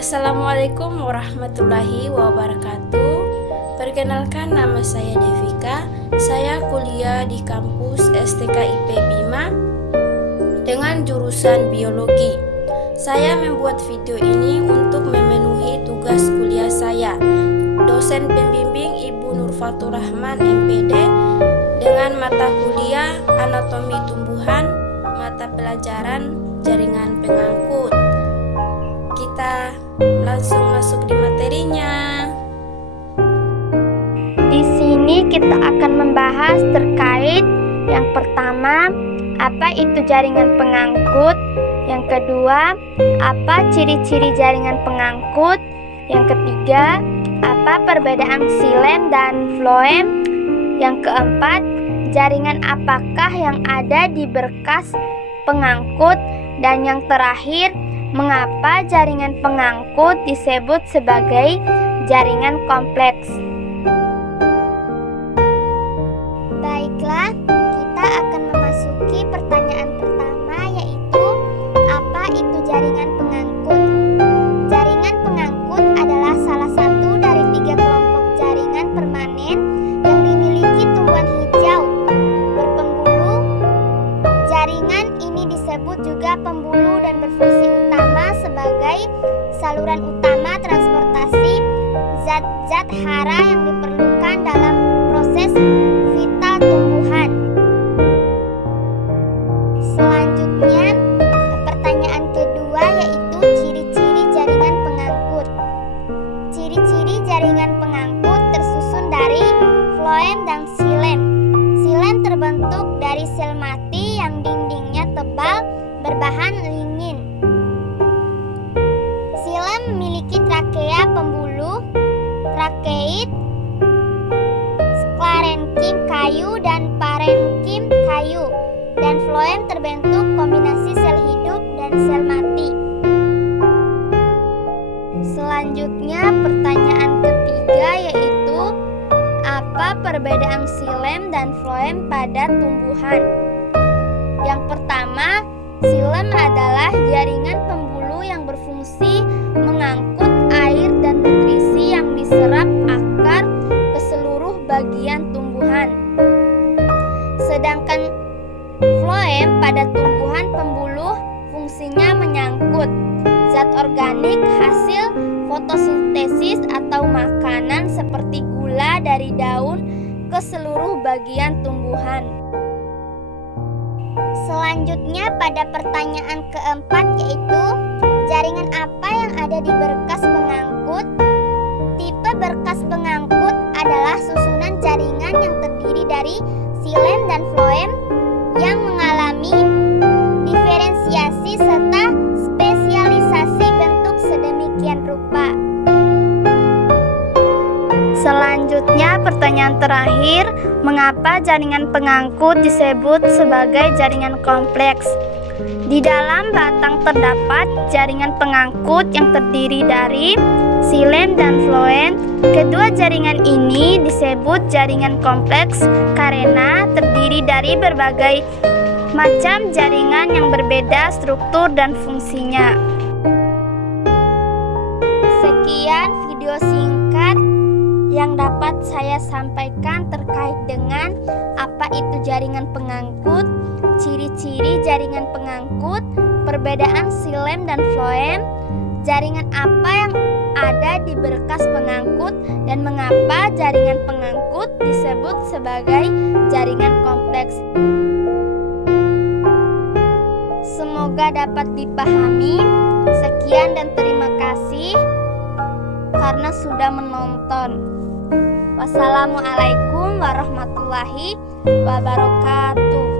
Assalamualaikum warahmatullahi wabarakatuh. Perkenalkan, nama saya Devika. Saya kuliah di kampus STKIP Bima dengan jurusan biologi. Saya membuat video ini untuk memenuhi tugas kuliah saya. Dosen pembimbing Ibu Nurfatur Rahman MPD dengan mata kuliah anatomi tumbuhan, mata pelajaran jaringan pengangkut. Kita langsung masuk di materinya. Di sini kita akan membahas terkait yang pertama, apa itu jaringan pengangkut. Yang kedua, apa ciri-ciri jaringan pengangkut. Yang ketiga, apa perbedaan xilem dan floem. Yang keempat, jaringan apakah yang ada di berkas pengangkut. Dan yang terakhir, mengapa jaringan pengangkut disebut sebagai jaringan kompleks. Baiklah, kita akan memasuki pertanyaan pertama, yaitu apa itu jaringan pengangkut. Jaringan pengangkut adalah salah satu dari 3 kelompok jaringan permanen yang dimiliki tumbuhan hijau berpembuluh. Jaringan ini disebut juga pembuluh dan berfungsi utama sebagai saluran utama transportasi zat-zat hara yang diperlukan dalam proses vital tumbuhan. Selanjutnya, pertanyaan kedua yaitu ciri-ciri jaringan pengangkut. Ciri-ciri jaringan pengangkut tersusun dari floem dan xilem. Xilem terbentuk dari sel mati yang dindingnya tebal berbahan lignin. Xilem memiliki trakea pembuluh, trakeit, sklerenkim kayu dan parenkim kayu, dan floem terbentuk kombinasi sel hidup dan sel mati. Selanjutnya, pertanyaan ketiga yaitu apa perbedaan xilem dan floem pada tumbuhan. Yang pertama, xilem adalah jaringan pembuluh yang berfungsi mengangkut air dan nutrisi yang diserap akar ke seluruh bagian tumbuhan. Sedangkan floem pada tumbuhan pembuluh fungsinya menyangkut zat organik hasil fotosintesis atau makanan seperti gula dari daun ke seluruh bagian tumbuhan. Selanjutnya, pada pertanyaan keempat yaitu jaringan apa yang ada di berkas pengangkut. Tipe berkas pengangkut adalah susunan jaringan yang terdiri dari xilem dan floem yang mengalami diferensiasi serta spesialisasi bentuk sedemikian rupa. Selanjutnya, pertanyaan terakhir, mengapa jaringan pengangkut disebut sebagai jaringan kompleks? Di dalam batang terdapat jaringan pengangkut yang terdiri dari xilem dan floem. Kedua jaringan ini disebut jaringan kompleks karena terdiri dari berbagai macam jaringan yang berbeda struktur dan fungsinya. Sekian video singkat yang dapat saya sampaikan terkait dengan apa itu jaringan pengangkut, ciri-ciri jaringan pengangkut, perbedaan xilem dan floem, jaringan apa yang ada di berkas pengangkut, dan mengapa jaringan pengangkut disebut sebagai jaringan kompleks. Semoga dapat dipahami. Sekian dan terima kasih karena sudah menonton. Wassalamualaikum warahmatullahi wabarakatuh.